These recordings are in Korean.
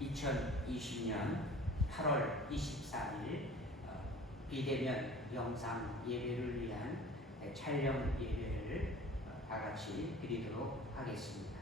2020년 8월 24일 비대면 영상 예배를 위한 촬영 예배를 다 같이 드리도록 하겠습니다.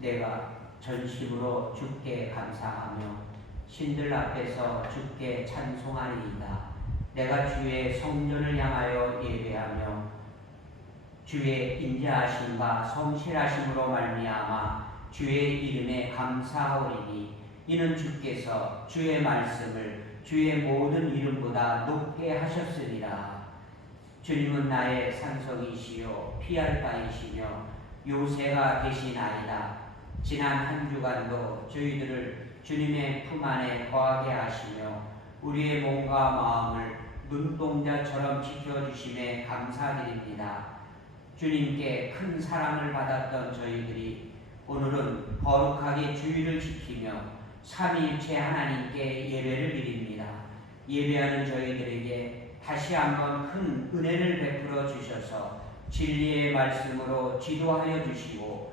내가 전심으로 주께 감사하며 신들 앞에서 주께 찬송하리이다. 내가 주의 성전을 향하여 예배하며 주의 인자하심과 성실하심으로 말미암아 주의 이름에 감사하오리니 이는 주께서 주의 말씀을 주의 모든 이름보다 높게 하셨으리라. 주님은 나의 산성이시요 피할 바이시며 요새가 되시나이다. 지난 한 주간도 저희들을 주님의 품 안에 거하게 하시며 우리의 몸과 마음을 눈동자처럼 지켜주심에 감사드립니다. 주님께 큰 사랑을 받았던 저희들이 오늘은 거룩하게 주일을 지키며 삼위일체 하나님께 예배를 드립니다. 예배하는 저희들에게 다시 한번 큰 은혜를 베풀어 주셔서 진리의 말씀으로 지도하여 주시고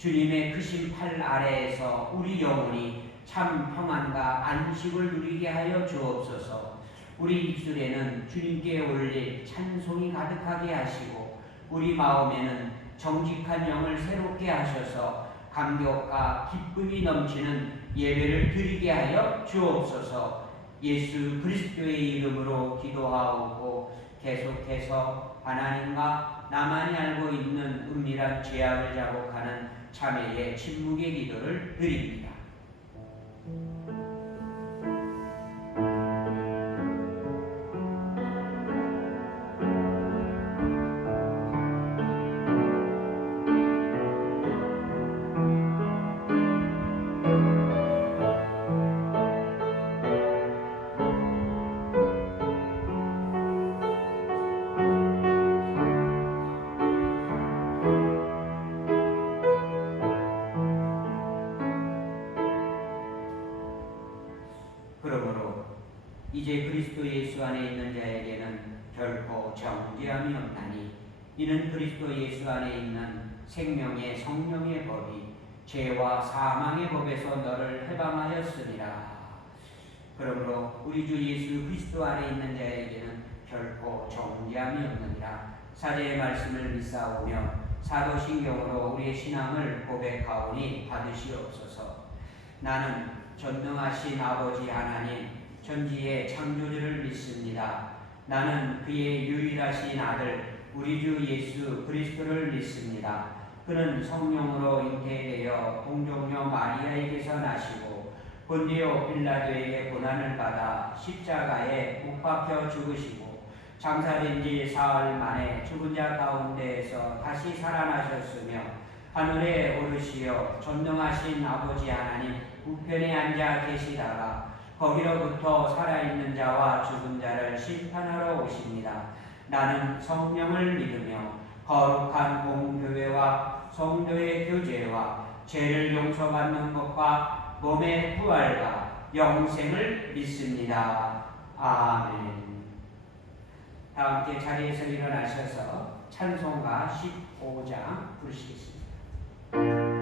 주님의 크신 팔 아래에서 우리 영혼이 참 평안과 안식을 누리게 하여 주옵소서. 우리 입술에는 주님께 올릴 찬송이 가득하게 하시고 우리 마음에는 정직한 영을 새롭게 하셔서 감격과 기쁨이 넘치는 예배를 드리게 하여 주옵소서. 예수 그리스도의 이름으로 기도하오고 계속해서 하나님과 나만이 알고 있는 은밀한 죄악을 자복하는 자매의 침묵의 기도를 드립니다. 그러므로 이제 그리스도 예수 안에 있는 자에게는 결코 정죄함이 없나니 이는 그리스도 예수 안에 있는 생명의 성령의 법이 죄와 사망의 법에서 너를 해방하였으니라. 그러므로 우리 주 예수 그리스도 안에 있는 자에게는 결코 정죄함이 없느니라. 사제의 말씀을 믿사오며 사도신경으로 우리의 신앙을 고백하오니 받으시옵소서. 나는 전능하신 아버지 하나님 천지의 창조주를 믿습니다. 나는 그의 유일하신 아들 우리 주 예수 그리스도를 믿습니다. 그는 성령으로 잉태되어 동정녀 마리아에게서 나시고 본디오 빌라도에게 고난을 받아 십자가에 못 박혀 죽으시고 장사된 지 사흘 만에 죽은 자 가운데에서 다시 살아나셨으며 하늘에 오르시어 전능하신 아버지 하나님 우편에 앉아 계시다가 거기로부터 살아있는 자와 죽은 자를 심판하러 오십니다. 나는 성령을 믿으며 거룩한 공교회와 성도의 교제와 죄를 용서받는 것과 몸의 부활과 영생을 믿습니다. 아멘. 다 함께 자리에서 일어나셔서 찬송가 15장 부르시겠습니다. 온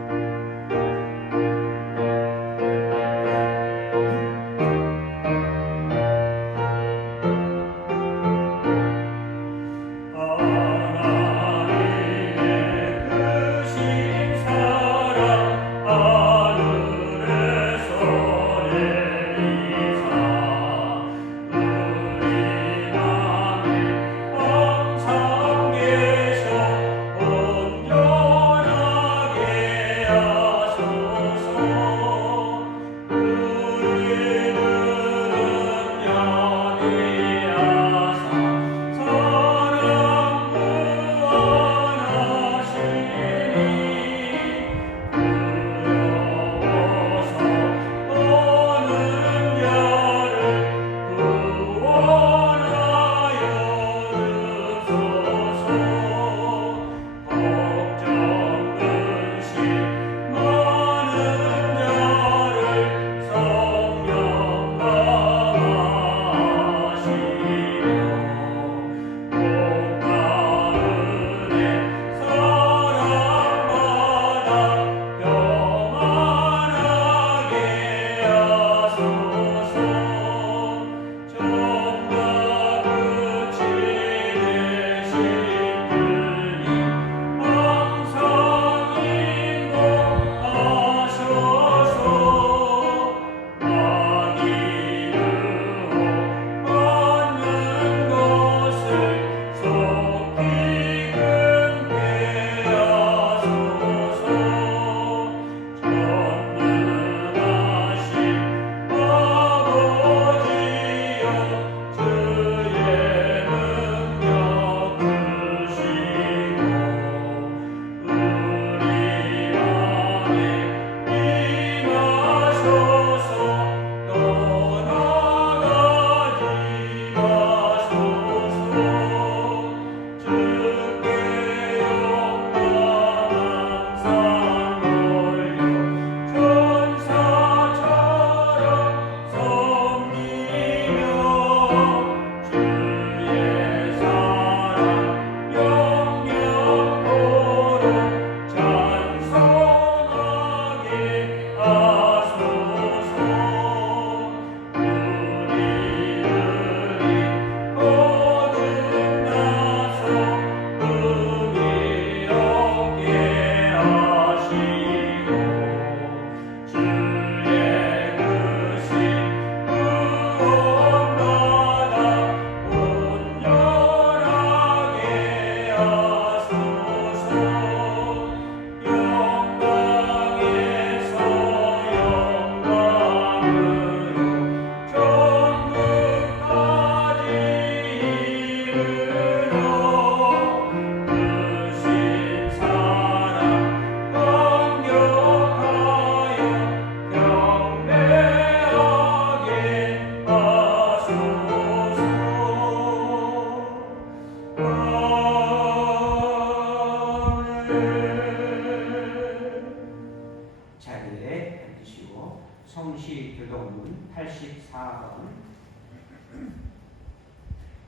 교동문 84번.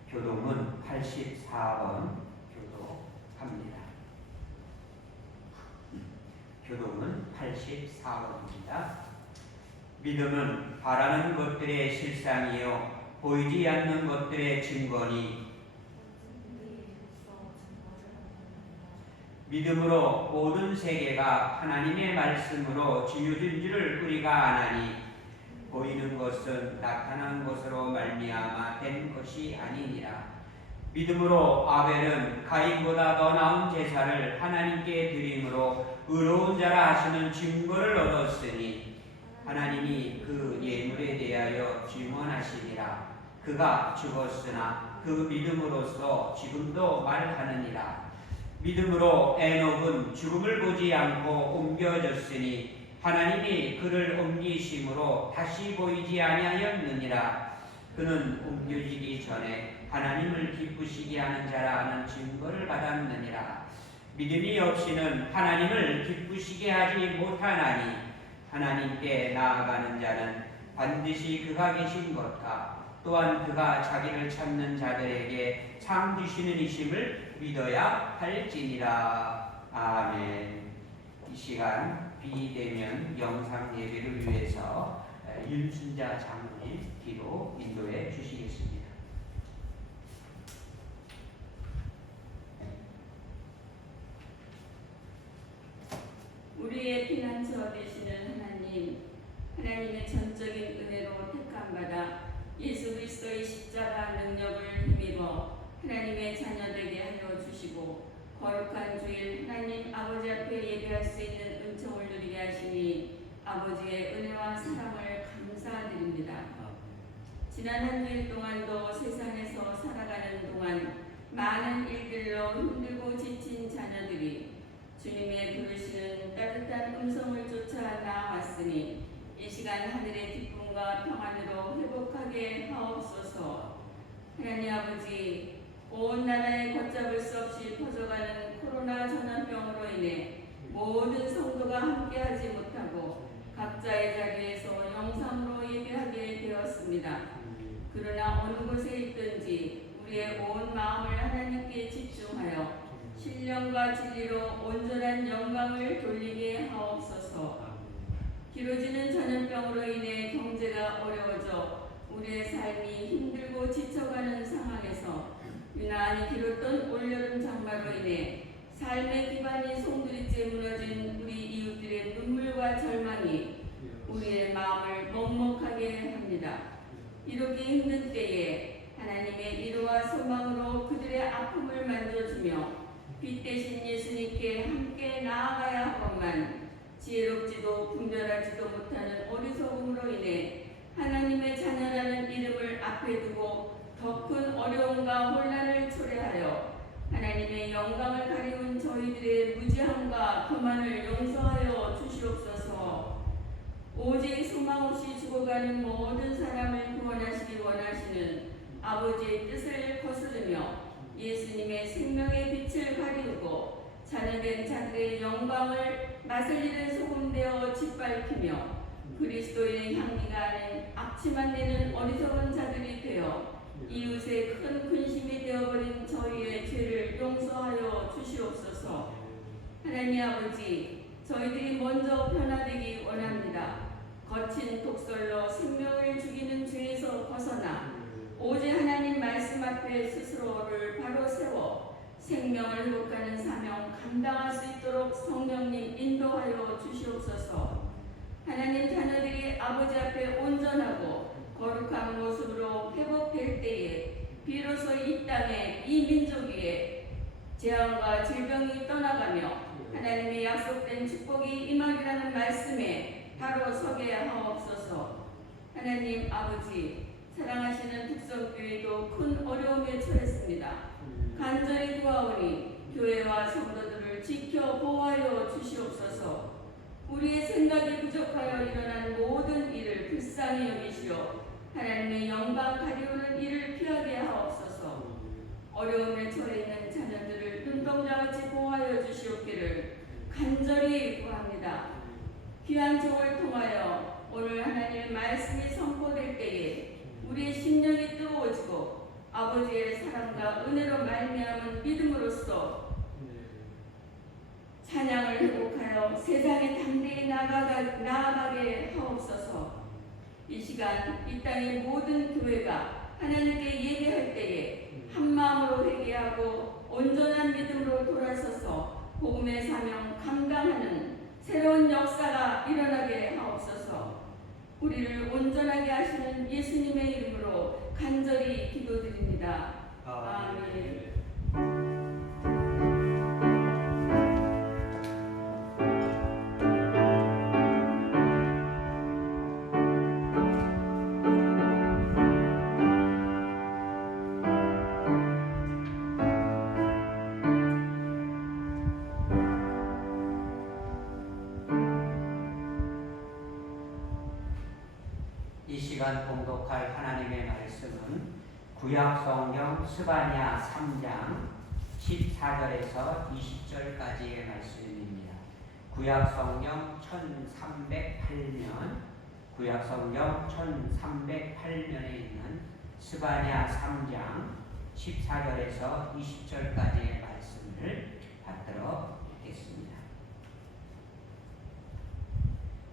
교동문 84번 교도합니다. 교동문 84번입니다. 믿음은 바라는 것들의 실상이요 보이지 않는 것들의 증거니 믿음으로 모든 세계가 하나님의 말씀으로 지어진 줄을 우리가 아나니 보이는 것은 나타난 것으로 말미암아 된 것이 아니니라. 믿음으로 아벨은 가인보다 더 나은 제사를 하나님께 드림으로 의로운 자라 하시는 증거를 얻었으니 하나님이 그 예물에 대하여 증언하시니라. 그가 죽었으나 그 믿음으로써 지금도 말하느니라. 믿음으로 에녹은 죽음을 보지 않고 옮겨졌으니 하나님이 그를 옮기심으로 다시 보이지 아니하였느니라. 그는 옮겨지기 전에 하나님을 기쁘시게 하는 자라는 증거를 받았느니라. 믿음이 없이는 하나님을 기쁘시게 하지 못하나니 하나님께 나아가는 자는 반드시 그가 계신 것과 또한 그가 자기를 찾는 자들에게 상 주시는 이심을 믿어야 할지니라. 아멘. 이 시간 비대면 영상 예배를 위해서 윤순자 장로님 기도 인도해 주시겠습니다. 우리의 피난처 되시는 하나님, 하나님의 전적인 은혜로 택함받아 예수 그리스도의 십자가 능력을 힘입어 하나님의 자녀되게 하여 주시고 거룩한 주일 하나님 아버지 앞에 예배할 수 있는 은총을 누리게 하시니 아버지의 은혜와 사랑을 감사드립니다. 지난 한 주일 동안도 세상에서 살아가는 동안 많은 일들로 힘들고 지친 자녀들이 주님의 부르시는 따뜻한 음성을 쫓아 나왔으니 이 시간 하늘의 기쁨과 평안으로 회복하게 하옵소서. 하나님 아버지, 온 나라에 걷잡을 수 없이 퍼져가는 코로나 전염병으로 인해 모든 성도가 함께하지 못하고 각자의 자리에서 영상으로 예배하게 되었습니다. 그러나 어느 곳에 있든지 우리의 온 마음을 하나님께 집중하여 신령과 진리로 온전한 영광을 돌리게 하옵소서. 길어지는 전염병으로 인해 경제가 어려워져 우리의 삶이 힘들고 지쳐가는 상황에서 유난히 길었던 올여름 장마로 인해 삶의 기반이 송두리째 무너진 우리 이웃들의 눈물과 절망이 우리의 마음을 먹먹하게 합니다. 이렇게 힘든 때에 하나님의 위로와 소망으로 그들의 아픔을 만져주며 빛 대신 예수님께 함께 나아가야 하건만 지혜롭지도 분별하지도 못하는 어리석음으로 인해 하나님의 자녀라는 이름을 앞에 두고 더 큰 어려움과 혼란을 초래하여 하나님의 영광을 가리운 저희들의 무지함과 교만을 용서하여 주시옵소서. 오직 소망 없이 죽어가는 모든 사람을 구원하시기 원하시는 아버지의 뜻을 거스르며 예수님의 생명의 빛을 가리우고 자녀된 자들의 영광을 맛을 잃은 소금되어 짓밟히며 그리스도의 향기가 아닌 악취만 내는 어리석은 자들이 되어 이웃의 큰 근심이 되어버린 저희의 죄를 용서하여 주시옵소서. 하나님 아버지, 저희들이 먼저 변화되기 원합니다. 거친 독설로 생명을 죽이는 죄에서 벗어나 오직 하나님 말씀 앞에 스스로를 바로 세워 생명을 회복하는 사명 감당할 수 있도록 성령님 인도하여 주시옵소서. 하나님 자녀들이 아버지 앞에 온전하고 거룩한 모습으로 회복될 때에 비로소 이 땅에 이 민족 위에 재앙과 질병이 떠나가며 하나님의 약속된 축복이 임하리라는 말씀에 바로 서게 하옵소서. 하나님 아버지, 사랑하시는 북성교회도 큰 어려움에 처했습니다. 간절히 구하오니 교회와 성도들을 지켜 보호하여 주시옵소서. 우리의 생각이 부족하여 일어난 모든 일을 불쌍히 여기시오. 하나님의 영광 가리우는 일을 피하게 하옵소서. 어려움에 처해 있는 자녀들을 눈동자같이 보호하여 주시옵기를 간절히 구합니다. 귀한 종을 통하여 오늘 하나님의 말씀이 선포될 때에 우리의 심령이 뜨거워지고 아버지의 사랑과 은혜로 말미암은 믿음으로써 찬양을 회복하여 세상에 담대히 나아가게 하옵소서. 이 시간 이 땅의 모든 교회가 하나님께 예배할 때에 한 마음으로 회개하고 온전한 믿음으로 돌아서서 복음의 사명 감당하는 새로운 역사가 일어나게 하옵소서. 우리를 온전하게 하시는 예수님의 이름으로 간절히 기도드립니다. 아멘. 이 시간 봉독할 하나님의 말씀은 구약성경 스바냐 3장 14절에서 20절까지의 말씀입니다. 구약성경 1308면 구약성경 1308면에 있는 스바냐 3장 14절에서 20절까지의 말씀을 받들어 읽겠습니다.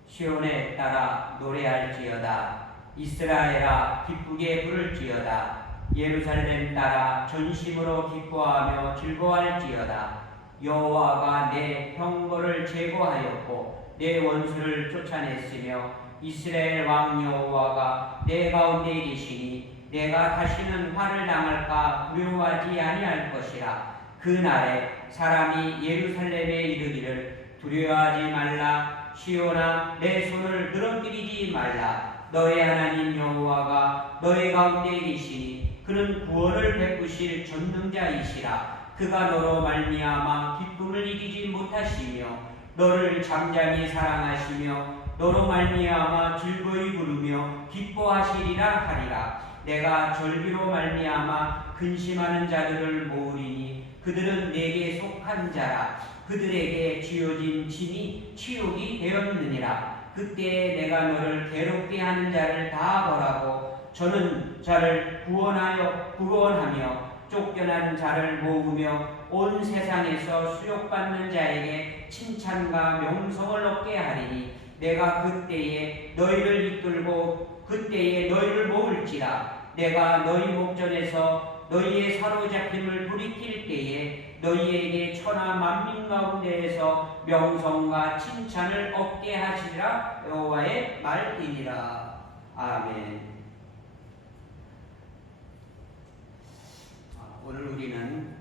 시온에 따라 노래할지어다. 이스라엘아 기쁘게 부를지어다. 예루살렘 따라 전심으로 기뻐하며 즐거워할지어다. 여호와가 내 병거를 제거하였고 내 원수를 쫓아냈으며 이스라엘 왕 여호와가 내 가운데 계시니 내가 다시는 화를 당할까 두려워하지 아니할 것이라. 그날에 사람이 예루살렘에 이르기를 두려워하지 말라. 시온아 내 손을 늘어뜨리지 말라. 너의 하나님 여호와가 너의 가운데 계시니 그는 구원을 베푸실 전능자이시라. 그가 너로 말미암아 기쁨을 이기지 못하시며 너를 잠잠히 사랑하시며 너로 말미암아 즐거이 부르며 기뻐하시리라 하리라. 내가 절기로 말미암아 근심하는 자들을 모으리니 그들은 내게 속한 자라. 그들에게 쥐어진 짐이 치욕이 되었느니라. 그때 내가 너를 괴롭게 하는 자를 다 벌하고 저는 자를 구원하며 쫓겨난 자를 모으며 온 세상에서 수욕받는 자에게 칭찬과 명성을 얻게 하리니 내가 그때에 너희를 이끌고 그때에 너희를 모을지라. 내가 너희 목전에서 너희의 사로잡힘을 돌이킬 때에 너희에게 천하 만민 가운데에서 명성과 칭찬을 얻게 하시리라. 여호와의 말이니라. 아멘. 오늘 우리는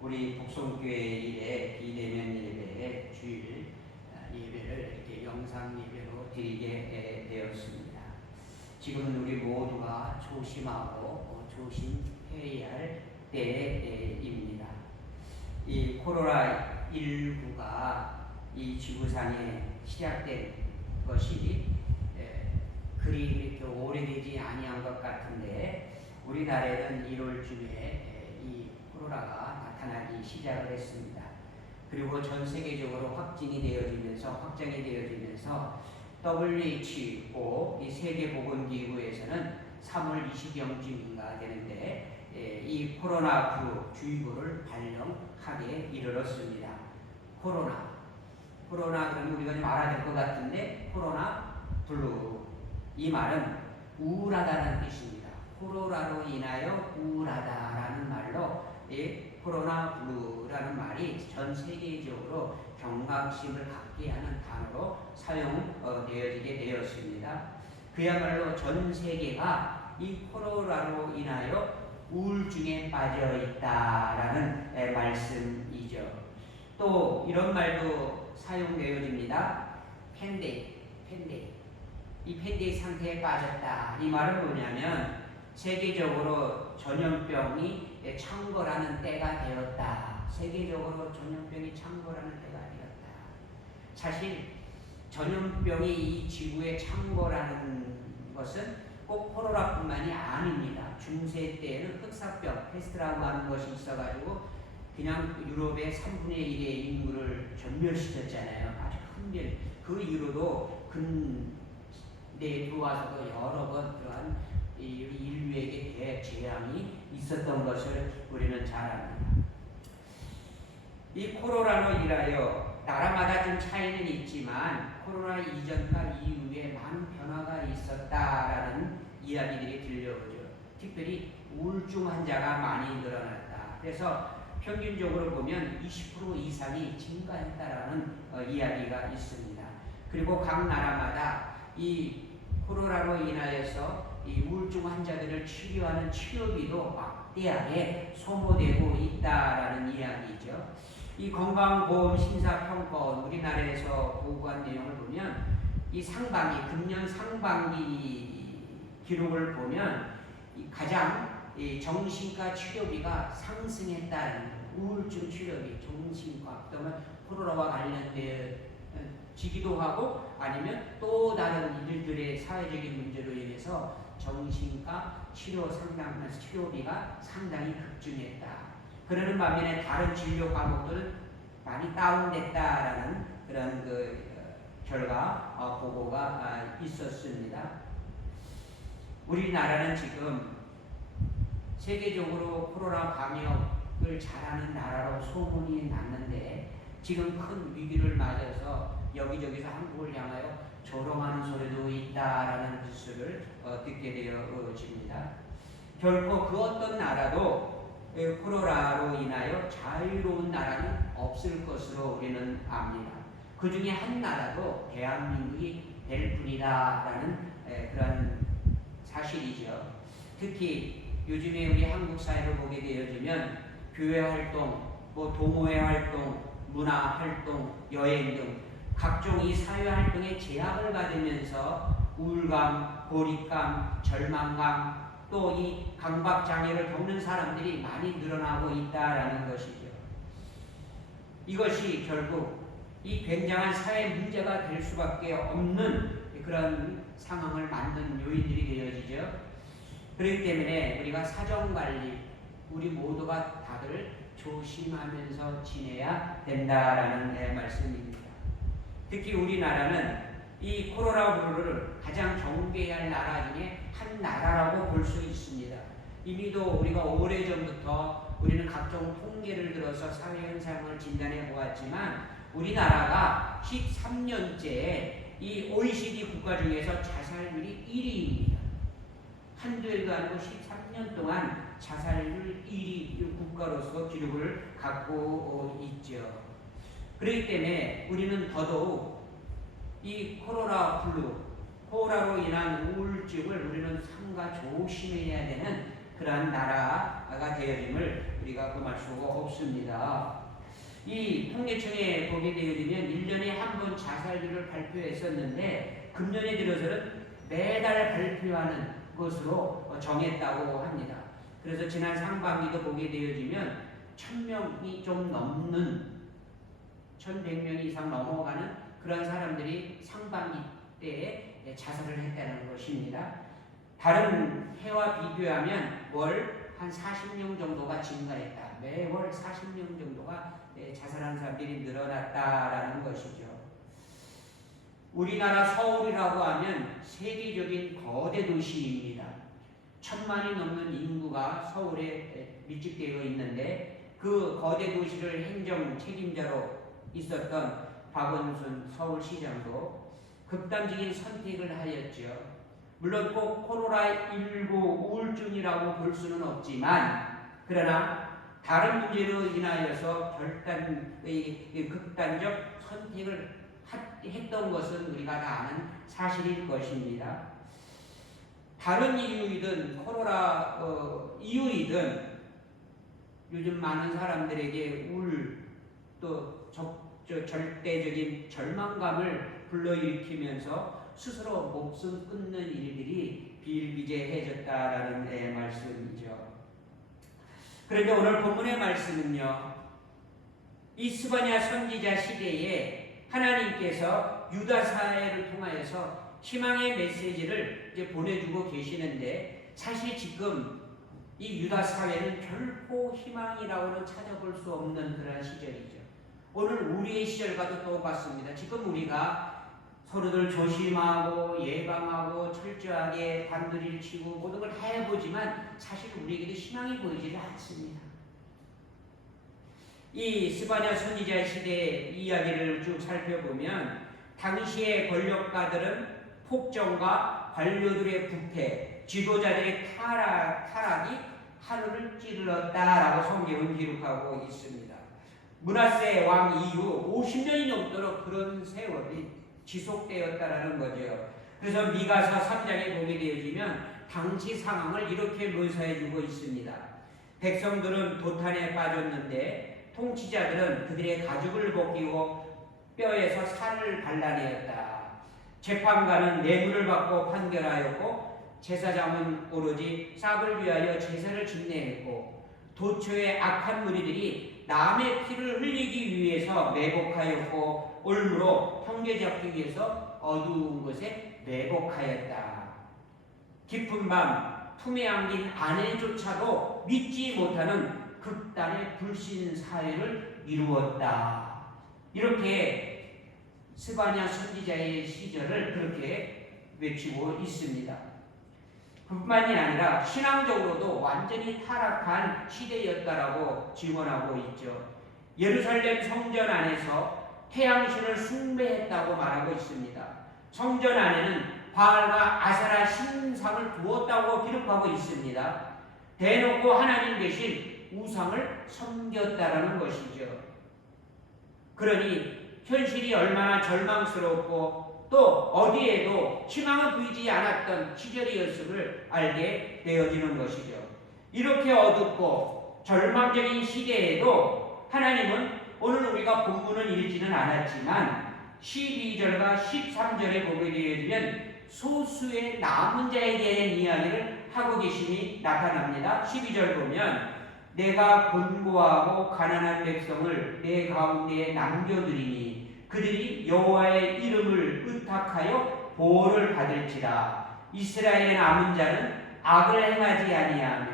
우리 복성교회 일의 비대면 예배의 주일 예배를 이렇게 영상 예배로 드리게 되었습니다. 지금은 우리 모두가 조심하고 조심해야 할 때입니다. 이 코로나19가 이 지구상에 시작된 것이 그리 이렇게 오래되지 아니한 것 같은데 우리나라에는 1월쯤에 이 코로나가 나타나기 시작을 했습니다. 그리고 전 세계적으로 확진이 되어지면서 WHO 이 세계보건기구에서는 3월 20일경쯤인가 되는데 이 코로나19 주의보를 발령하게 이르렀습니다. 코로나 그러면 우리가 좀 알아야 될 것 같은데 코로나 블루 이 말은 우울하다는 뜻입니다. 코로나로 인하여 우울하다라는 말로 이 코로나 블루라는 말이 전 세계적으로 경각심을 갖게 하는 단어로 사용되어지게 되었습니다. 그야말로 전 세계가 이 코로나로 인하여 우울증에 빠져 있다라는 말씀이죠. 또 이런 말도 사용되어집니다. 팬데믹. 이 팬데믹 상태에 빠졌다. 이 말은 뭐냐면 세계적으로 전염병이 창궐하는 때가 되었다. 세계적으로 전염병이 창궐하는 때가 되었다. 사실 전염병이 이 지구에 창궐하는 것은 꼭 코로나뿐만이 아닙니다. 중세 때에는 흑사병, 페스트라고 하는 것이 있어가지고 그냥 유럽의 3분의 1의 인구를 전멸시켰잖아요. 아주 큰 별. 그 이후로도 내두와서도 여러 번 그러한 인류에게 대재앙이 있었던 것을 우리는 잘 압니다. 이 코로나로 인하여 나라마다 좀 차이는 있지만 코로나 이전과 이후에 많은 변화가 있었다라는 이야기들이 들려오죠. 특별히 우울증 환자가 많이 늘어났다. 그래서 평균적으로 보면 20% 이상이 증가했다라는 이야기가 있습니다. 그리고 각 나라마다 이 코로나로 인하여서 이 우울증 환자들을 치료하는 치료비도 막대하게 소모되고 있다라는 이야기죠. 이 건강보험 심사평가원 우리나라에서 보고한 내용을 보면 이 상반기 금년 상반기 기록을 보면 가장 정신과 치료비가 상승했다는 우울증 치료비, 정신과 그다음에 코로나와 관련되지기도 하고 아니면 또 다른 일들의 사회적인 문제로 인해서 정신과 치료비가 상당히 급증했다. 그러는 반면에 다른 진료 과목들은 많이 다운됐다라는 그런 결과 보고가 있었습니다. 우리나라는 지금 세계적으로 코로나 방역을 잘하는 나라로 소문이 났는데 지금 큰 위기를 맞아서 여기저기서 한국을 향하여 조롱하는 소리도 있다라는 뉴스를 듣게 되어집니다. 결코 그 어떤 나라도 코로나로 인하여 자유로운 나라는 없을 것으로 우리는 압니다. 그 중에 한 나라도 대한민국이 될 뿐이다라는 그런 사실이죠. 특히 요즘에 우리 한국 사회를 보게 되어지면 교회 활동, 동호회 활동, 문화 활동, 여행 등 각종 이 사회 활동에 제약을 받으면서 우울감, 고립감, 절망감, 또 이 강박 장애를 겪는 사람들이 많이 늘어나고 있다라는 것이죠. 이것이 결국 이 굉장한 사회 문제가 될 수밖에 없는 그런 상황을 만든 요인들이 되어지죠. 그렇기 때문에 우리가 사정관리, 우리 모두가 다들 조심하면서 지내야 된다라는 말씀입니다. 특히 우리나라는 이 코로나19를 가장 경계해야 할 나라 중에 한 나라라고 볼 수 있습니다. 이미도 우리가 오래전부터 우리는 각종 통계를 들어서 사회 현상을 진단해 보았지만 우리나라가 13년째 이 OECD 국가 중에서 자살률이 1위입니다. 한두 해도 아니고 13년 동안 자살률 1위 국가로서 기록을 갖고 있죠. 그렇기 때문에 우리는 더더욱 이 코로나로 인한 우울증을 우리는 삼가 조심해야 되는 그러한 나라가 되어짐을 우리가 금할 수가 없습니다. 이 통계청에 보게 되어지면 1년에 한 번 자살률을 발표했었는데 금년에 들어서는 매달 발표하는 것으로 정했다고 합니다. 그래서 지난 상반기도 보게 되어지면 1000명이 좀 넘는 1100명 이상 넘어가는 그런 사람들이 상반기 때에 자살을 했다는 것입니다. 다른 해와 비교하면 월 한 40명 정도가 증가했다. 매월 40명 정도가 자살한 사람들이 늘어났다라는 것이죠. 우리나라 서울이라고 하면 세계적인 거대 도시입니다. 1000만이 넘는 인구가 서울에 밀집되어 있는데 그 거대 도시를 행정 책임자로 있었던 박원순 서울시장도 극단적인 선택을 하였죠. 물론 꼭 코로나19 우울증이라고 볼 수는 없지만 그러나 다른 문제로 인하여서 극단적 선택을 했던 것은 우리가 다 아는 사실일 것입니다. 다른 이유이든 코로나 이유이든 요즘 많은 사람들에게 우울 또 절대적인 절망감을 불러일으키면서 스스로 목숨 끊는 일들이 비일비재해졌다라는 말씀이죠. 그런데 오늘 본문의 말씀은요, 이 스바냐 선지자 시대에 하나님께서 유다 사회를 통하여서 희망의 메시지를 이제 보내주고 계시는데 사실 지금 이 유다 사회는 결코 희망이라고는 찾아볼 수 없는 그런 시절이죠. 오늘 우리의 시절과도 똑같습니다. 지금 우리가 서로들 조심하고 예방하고 철저하게 단도리를 치고 모든 걸 다 해보지만 사실 우리에게도 희망이 보이지 않습니다. 이 스바냐 선지자 시대의 이야기를 쭉 살펴보면 당시의 권력가들은 폭정과 관료들의 부패, 지도자들의 타락이 하늘을 찔렀다라고 성경은 기록하고 있습니다. 므낫세 왕 이후 50년이 넘도록 그런 세월이 지속되었다라는 거죠. 그래서 미가서 3장에 보게 되어지면 당시 상황을 이렇게 묘사해 주고 있습니다. 백성들은 도탄에 빠졌는데 통치자들은 그들의 가죽을 벗기고 뼈에서 살을 발라내었다. 재판관은 뇌물을 받고 판결하였고 제사장은 오로지 싹을 위하여 제사를 집례했고 도처의 악한 무리들이 남의 피를 흘리기 위해서 매복하였고 올무로 형제 잡기 위해서 어두운 곳에 매복하였다. 깊은 밤 품에 안긴 아내조차도 믿지 못하는 극단의 불신 사회를 이루었다. 이렇게 스바냐 선지자의 시절을 그렇게 외치고 있습니다. 그뿐만이 아니라 신앙적으로도 완전히 타락한 시대였다라고 증언하고 있죠. 예루살렘 성전 안에서 태양신을 숭배했다고 말하고 있습니다. 성전 안에는 바알과 아세라 신상을 두었다고 기록하고 있습니다. 대놓고 하나님 대신 우상을 섬겼다라는 것이죠. 그러니 현실이 얼마나 절망스럽고 또 어디에도 희망을 보이지 않았던 시절이었음을 알게 되어지는 것이죠. 이렇게 어둡고 절망적인 시대에도 하나님은 오늘 우리가 본문을 읽지는 않았지만 12절과 13절에 보게 되어지면 소수의 남은 자에 대한 이야기를 하고 계심이 나타납니다. 12절 보면 내가 곤고하고 가난한 백성을 내 가운데에 남겨두리니 그들이 여호와의 이름을 의탁하여 보호를 받을지라. 이스라엘의 남은 자는 악을 행하지 아니하며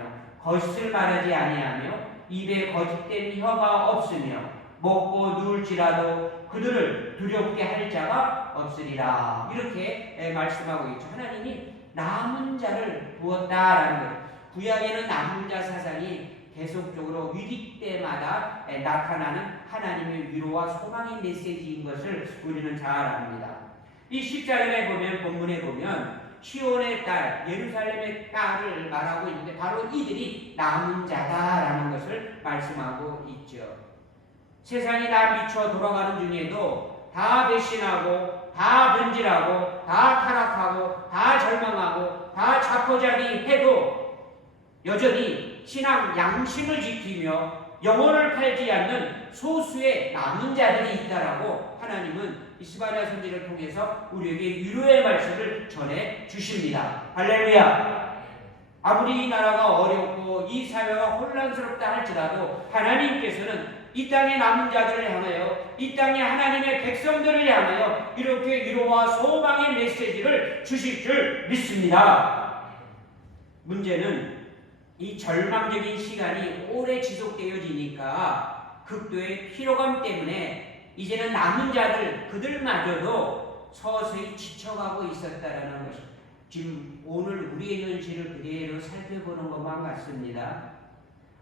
거짓을 말하지 아니하며 입에 거짓된 혀가 없으며 먹고 누울지라도 그들을 두렵게 할 자가 없으리라. 이렇게 말씀하고 있죠. 하나님이 남은 자를 두었다라는 거예요. 구약에는 남은 자 사상이 계속적으로 위기 때마다 나타나는 하나님의 위로와 소망의 메시지인 것을 우리는 잘 압니다. 이 14절에 보면 본문에 보면 시온의 딸, 예루살렘의 딸을 말하고 있는데 바로 이들이 남은 자다라는 것을 말씀하고 있죠. 세상이 다 미쳐 돌아가는 중에도 다 배신하고 다 변질하고 다 타락하고 다 절망하고 다 자포자기해도 여전히 신앙 양심을 지키며 영혼을 팔지 않는 소수의 남은 자들이 있다라고 하나님은 이 스바냐 선지를 통해서 우리에게 위로의 말씀을 전해 주십니다. 할렐루야. 아무리 이 나라가 어렵고 이 사회가 혼란스럽다 할지라도 하나님께서는 이 땅의 남은 자들을 향하여 이 땅의 하나님의 백성들을 향하여 이렇게 위로와 소망의 메시지를 주실 줄 믿습니다. 문제는 이 절망적인 시간이 오래 지속되어지니까 극도의 피로감 때문에 이제는 남은 자들 그들마저도 서서히 지쳐가고 있었다라는 것입니다. 지금 오늘 우리의 현실을 그대로 살펴보는 것만 같습니다.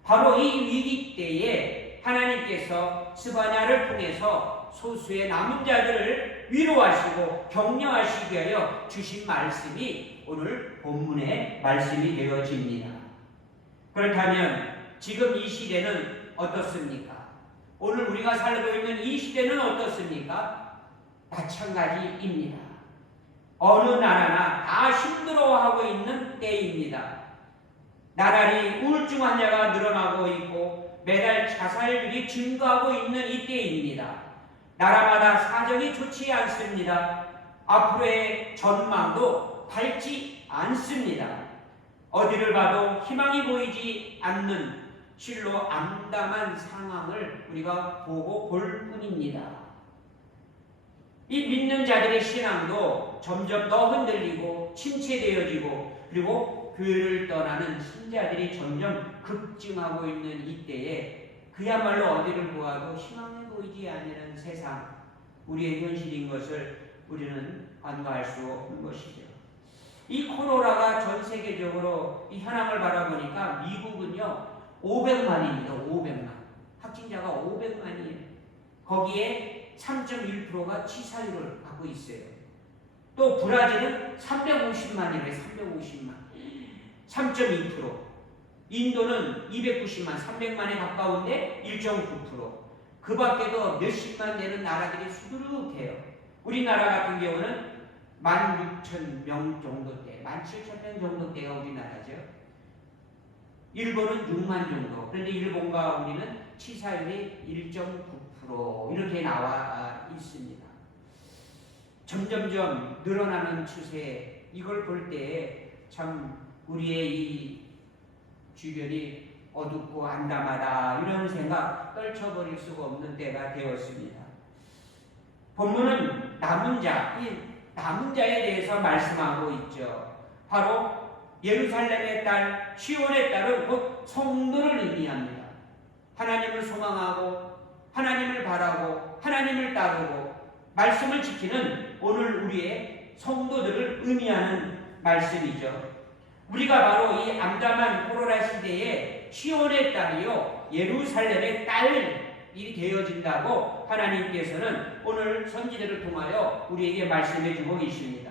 바로 이 위기 때에 하나님께서 스바냐를 통해서 소수의 남은 자들을 위로하시고 격려하시기 위하여 주신 말씀이 오늘 본문의 말씀이 되어집니다. 그렇다면 지금 이 시대는 어떻습니까? 오늘 우리가 살고 있는 이 시대는 어떻습니까? 마찬가지입니다. 어느 나라나 다 힘들어하고 있는 때입니다. 나날이 우울증 환자가 늘어나고 있고 매달 자살률이 증가하고 있는 이때입니다. 나라마다 사정이 좋지 않습니다. 앞으로의 전망도 밝지 않습니다. 어디를 봐도 희망이 보이지 않는 실로 암담한 상황을 우리가 보고 볼 뿐입니다. 이 믿는 자들의 신앙도 점점 더 흔들리고 침체되어지고 그리고 교회를 떠나는 신자들이 점점 급증하고 있는 이때에 그야말로 어디를 보아도 희망이 보이지 않는 세상, 우리의 현실인 것을 우리는 간과할 수 없는 것이죠. 이 코로나가 전 세계적으로 이 현황을 바라보니까 미국은요 500만입니다. 500만. 확진자가 500만이에요. 거기에 3.1%가 치사율을 갖고 있어요. 또 브라질은 350만이래요. 350만. 3.2%. 인도는 290만, 300만에 가까운데 1.9%. 그 밖에도 몇십만 되는 나라들이 수두룩해요. 우리나라 같은 경우는 16,000명 정도대, 17,000명 정도대가 우리나라죠. 일본은 6만 정도. 그런데 일본과 우리는 치사율이 1.9% 이렇게 나와 있습니다. 점점점 늘어나는 추세, 이걸 볼 때 참 우리의 이 주변이 어둡고 암담하다 이런 생각 떨쳐버릴 수가 없는 때가 되었습니다. 본문은 남은 자, 이 남은 자에 대해서 말씀하고 있죠. 바로 예루살렘의 딸, 시온의 딸은 곧 성도를 의미합니다. 하나님을 소망하고 하나님을 바라고 하나님을 따르고 말씀을 지키는 오늘 우리의 성도들을 의미하는 말씀이죠. 우리가 바로 이 암담한 코로나 시대에 시온의 딸이요 예루살렘의 딸이 되어진다고 하나님께서는 오늘 선지자를 통하여 우리에게 말씀해 주고 계십니다.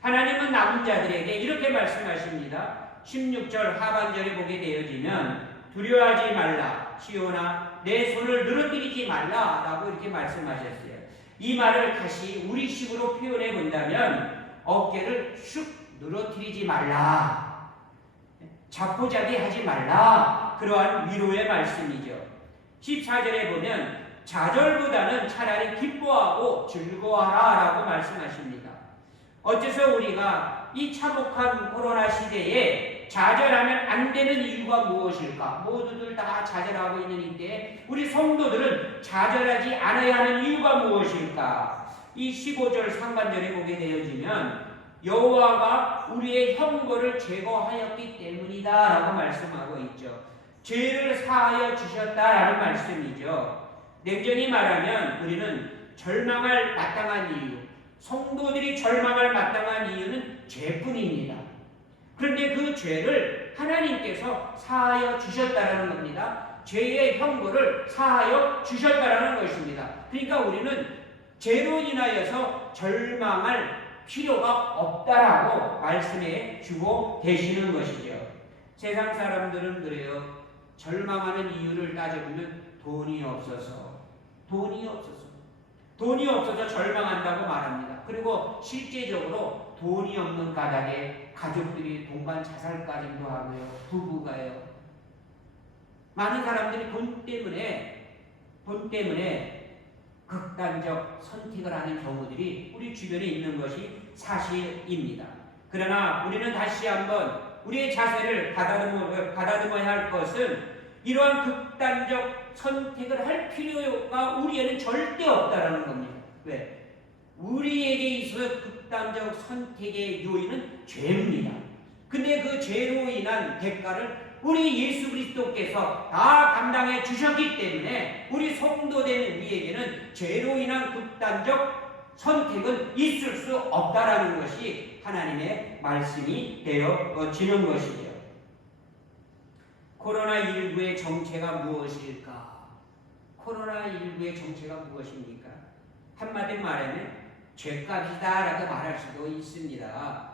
하나님은 남은 자들에게 이렇게 말씀하십니다. 16절 하반절에 보게 되어지면 두려워하지 말라 시온아 내 손을 늘어뜨리지 말라 라고 이렇게 말씀하셨어요. 이 말을 다시 우리식으로 표현해 본다면 어깨를 슉 늘어뜨리지 말라, 자포자기하지 말라, 그러한 위로의 말씀이죠. 14절에 보면 좌절보다는 차라리 기뻐하고 즐거워하라 라고 말씀하십니다. 어째서 우리가 이 참혹한 코로나 시대에 좌절하면 안 되는 이유가 무엇일까? 모두들 다 좌절하고 있는 이때에 우리 성도들은 좌절하지 않아야 하는 이유가 무엇일까? 이 15절 상반절에 보게 되어지면 여호와가 우리의 형벌을 제거하였기 때문이다 라고 말씀하고 있죠. 죄를 사하여 주셨다라는 말씀이죠. 냉정히 말하면 우리는 절망할 마땅한 이유, 성도들이 절망할 마땅한 이유는 죄뿐입니다. 그런데 그 죄를 하나님께서 사하여 주셨다라는 겁니다. 죄의 형벌을 사하여 주셨다라는 것입니다. 그러니까 우리는 죄로 인하여서 절망할 필요가 없다라고 말씀해 주고 계시는 것이죠. 세상 사람들은 그래요. 절망하는 이유를 따져보면 돈이 없어서 절망한다고 말합니다. 그리고 실제적으로 돈이 없는 가닥에 가족들이 동반 자살까지도 하고요. 부부가요. 많은 사람들이 돈 때문에 극단적 선택을 하는 경우들이 우리 주변에 있는 것이 사실입니다. 그러나 우리는 다시 한번 우리의 자세를 가다듬어야 할 것은 이러한 극단적 선택을 할 필요가 우리에는 절대 없다라는 겁니다. 왜? 우리에게 있어서 극단적 선택의 요인은 죄입니다. 근데 그 죄로 인한 대가를 우리 예수 그리스도께서 다 감당해 주셨기 때문에 우리 성도된 우리에게는 죄로 인한 극단적 선택은 있을 수 없다라는 것이 하나님의 말씀이 되어지는 것이죠. 코로나19의 정체가 무엇일까? 코로나19의 정체가 무엇입니까? 한마디 말하면 죄값이다라고 말할 수도 있습니다.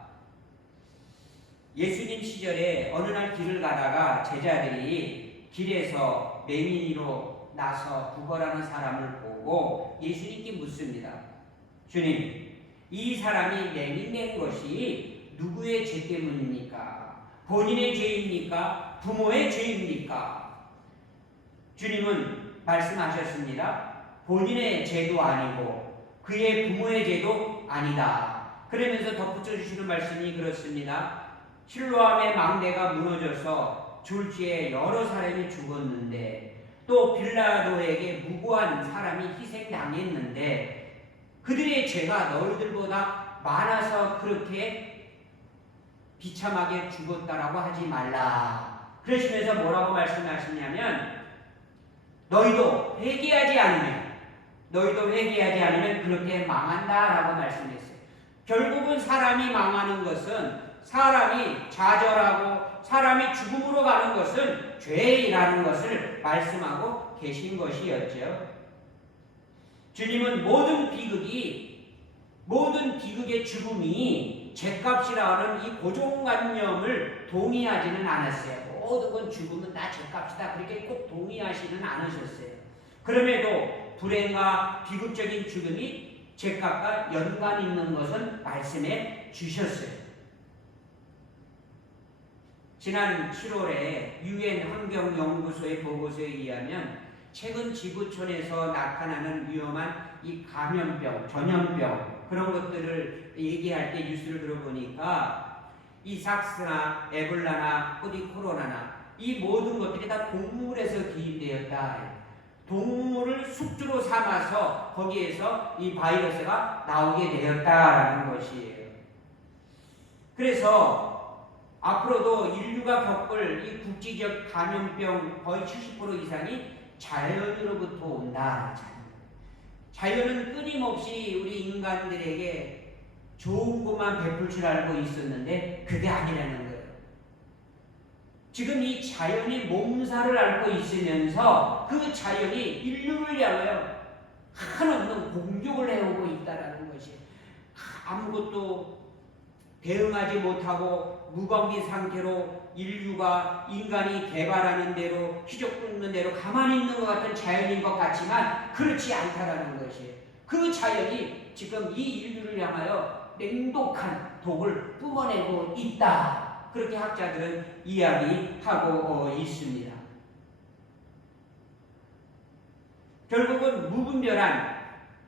예수님 시절에 어느 날 길을 가다가 제자들이 길에서 맹인이로 나서 구걸하는 사람을 보고 예수님께 묻습니다. 주님, 이 사람이 맹인된 것이 누구의 죄 때문입니까? 본인의 죄입니까? 부모의 죄입니까? 주님은 말씀하셨습니다. 본인의 죄도 아니고 그의 부모의 죄도 아니다. 그러면서 덧붙여 주시는 말씀이 그렇습니다. 실로암의 망대가 무너져서 졸지에 여러 사람이 죽었는데 또 빌라도에게 무고한 사람이 희생당했는데 그들의 죄가 너희들보다 많아서 그렇게 비참하게 죽었다라고 하지 말라. 그러시면서 뭐라고 말씀하시냐면 너희도 회개하지 않으면 너희도 회개하지 않으면 그렇게 망한다라고 말씀했어요. 결국은 사람이 망하는 것은 사람이 좌절하고 사람이 죽음으로 가는 것은 죄이라는 것을 말씀하고 계신 것이었죠. 주님은 모든 비극의 죽음이 죄값이라는 이 고정관념을 동의하지는 않았어요. 모든 건 죽음은 다 죄값이다. 그렇게 꼭 동의하지는 않으셨어요. 그럼에도 불행과 비극적인 죽음이 죄값과 연관 있는 것은 말씀해 주셨어요. 지난 7월에 유엔 환경연구소의 보고서에 의하면 최근 지구촌에서 나타나는 위험한 이 감염병, 전염병 그런 것들을 얘기할 때 뉴스를 들어보니까 이 사스나 에볼라나 어디 코로나나 이 모든 것들이 다 동물에서 기인되었다. 동물을 숙주로 삼아서 거기에서 이 바이러스가 나오게 되었다라는 것이에요. 그래서 앞으로도 인류가 겪을 이 국지적 감염병 거의 70% 이상이 자연으로부터 온다. 자연은 끊임없이 우리 인간들에게 좋은 것만 베풀 줄 알고 있었는데 그게 아니라는 거예요. 지금 이 자연이 몸살을 앓고 있으면서 그 자연이 인류를 향하여 한없는 공격을 해오고 있다는 것이 아무것도 대응하지 못하고 무방비 상태로 인간이 개발하는 대로 휘젓는 대로 가만히 있는 것 같은 자연인 것 같지만 그렇지 않다라는 것이에요. 그 자연이 지금 이 인류를 향하여 맹독한 독을 뿜어내고 있다. 그렇게 학자들은 이야기하고 있습니다. 결국은 무분별한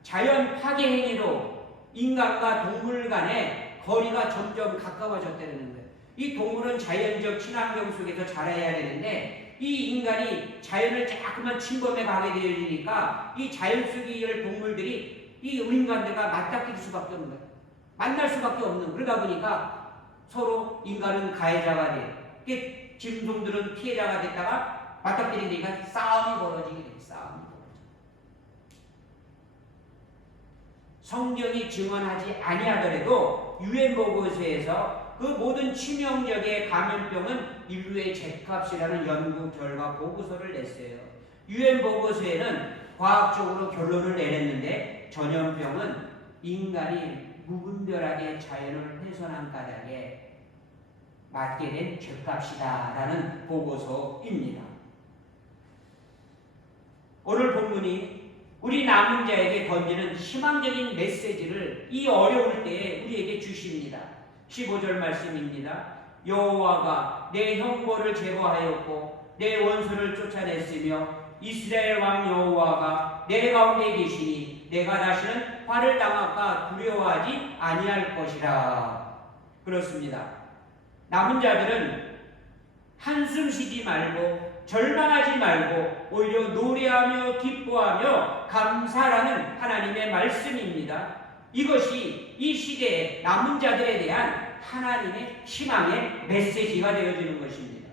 자연 파괴 행위로 인간과 동물 간의 거리가 점점 가까워졌다는 거예요. 이 동물은 자연적 친환경 속에서 자라야 되는데 이 인간이 자연을 자꾸만 침범해 가게 되어지니까 이 자연 속의 동물들이 이 인간들과 맞닥뜨릴 수밖에 없는 거예요. 만날 수밖에 없는. 그러다 보니까 서로 인간은 가해자가 돼. 짐승들은 피해자가 됐다가 맞닥뜨리니까 싸움이 벌어지게 돼요. 성경이 증언하지 아니하더라도 유엔 보고서에서 그 모든 치명적인 감염병은 인류의 죄값이라는 연구 결과 보고서를 냈어요. 유엔 보고서에는 과학적으로 결론을 내렸는데 전염병은 인간이 무분별하게 자연을 훼손한 까닭에 맞게 된 죄값이다라는 보고서입니다. 오늘 본문이 우리 남은 자에게 던지는 희망적인 메시지를 이 어려울 때에 우리에게 주십니다. 15절 말씀입니다. 여호와가 내 형벌을 제거하였고 내 원수를 쫓아냈으며 이스라엘 왕 여호와가 내 가운데 계시니 내가 다시는 화를 당할까 두려워하지 아니할 것이라. 그렇습니다. 남은 자들은 한숨 쉬지 말고 절망하지 말고 오히려 노래하며 기뻐하며 감사라는 하나님의 말씀입니다. 이것이 이 시대의 남은 자들에 대한 하나님의 희망의 메시지가 되어지는 것입니다.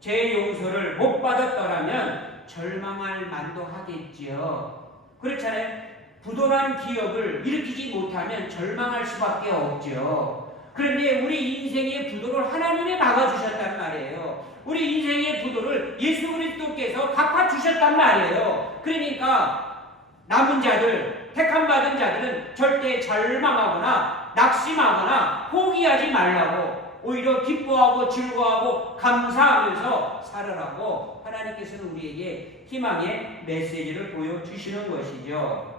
제 용서를 못 받았더라면 절망할 만도 하겠지요. 그렇잖아요. 부도난 기업을 일으키지 못하면 절망할 수밖에 없죠. 그런데 우리 인생의 부도를 하나님이 막아주셨단 말이에요. 우리 인생의 부도를 예수 그리스도께서 갚아주셨단 말이에요. 그러니까 남은 자들, 택함받은 자들은 절대 절망하거나 낙심하거나 포기하지 말라고 오히려 기뻐하고 즐거워하고 감사하면서 살아라고 하나님께서는 우리에게 희망의 메시지를 보여주시는 것이죠.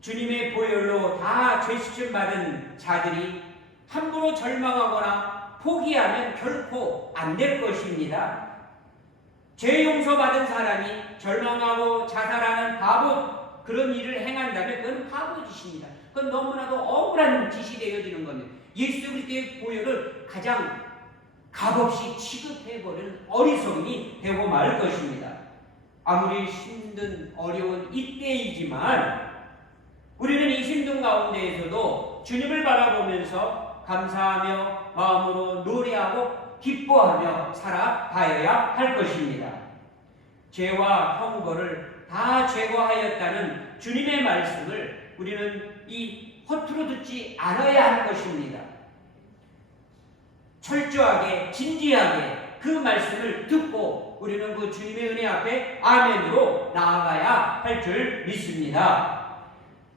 주님의 보혈로 다 죄수심 받은 자들이 함부로 절망하거나 포기하면 결코 안 될 것입니다. 죄 용서받은 사람이 절망하고 자살하는 바보 그런 일을 행한다면 그건 바보 짓입니다. 그건 너무나도 억울한 짓이 되어지는 겁니다. 예수 그리스도의 보혈을 가장 값없이 취급해버리는 어리석음이 되고 말 것입니다. 아무리 힘든 어려운 이때이지만 우리는 이 힘든 가운데에서도 주님을 바라보면서 감사하며 마음으로 노래하고 기뻐하며 살아가야 할 것입니다. 죄와 형벌을 다 제거하였다는 주님의 말씀을 우리는 이 허투루 듣지 않아야 할 것입니다. 철저하게 진지하게 그 말씀을 듣고 우리는 그 주님의 은혜 앞에 아멘으로 나아가야 할 줄 믿습니다.